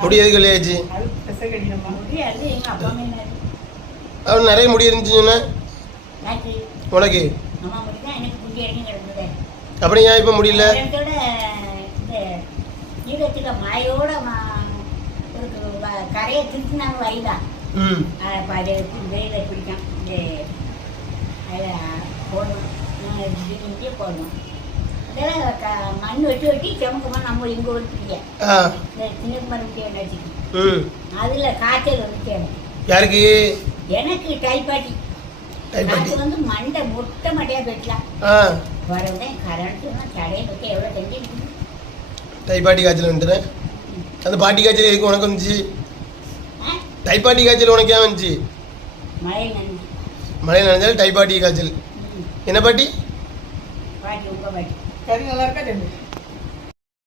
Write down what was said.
முடி எதுக்கு இல்லையாச்சு அது முடியாது அவன் நிறைய முடி இருந்துச்சுன்னு யாருக்கு உனக்கு? அம்மா தான் ஏன் இப்போ முடியல? அதோட போடணும். க- மண் வெட்டி வெட்டி செமக்கமாக நம்ம இங்கே ஆ. இந்த சின்ன மருந்து வச்சுக்கணும் ம். அதில் காய்ச்சல் வந்துச்சு எனக்கு. யாருக்கு? எனக்கு டைப்பாட்டி அது வந்து மண்டை முட்டை மட்டையாக போயிடலாம் வரவுதான் கரண்ட்டு தடையை பற்றி எவ்வளோ தெரிஞ்சு டைப்பாட்டி காய்ச்சல் வந்துட்டுறேன் அந்த பாட்டி காய்ச்சல் எதுக்கு உனக்கு வந்துச்சு? டைப்பாட்டி காய்ச்சல் உனக்கு ஏன் வந்துச்சு? மழை நன்றி மழை நனைஞ்சாலும் டைப்பாட்டி காய்ச்சல். என்ன பாட்டி? பாட்டி உங்கள் பாட்டி. கறி நல்லா இருக்கா தம்பி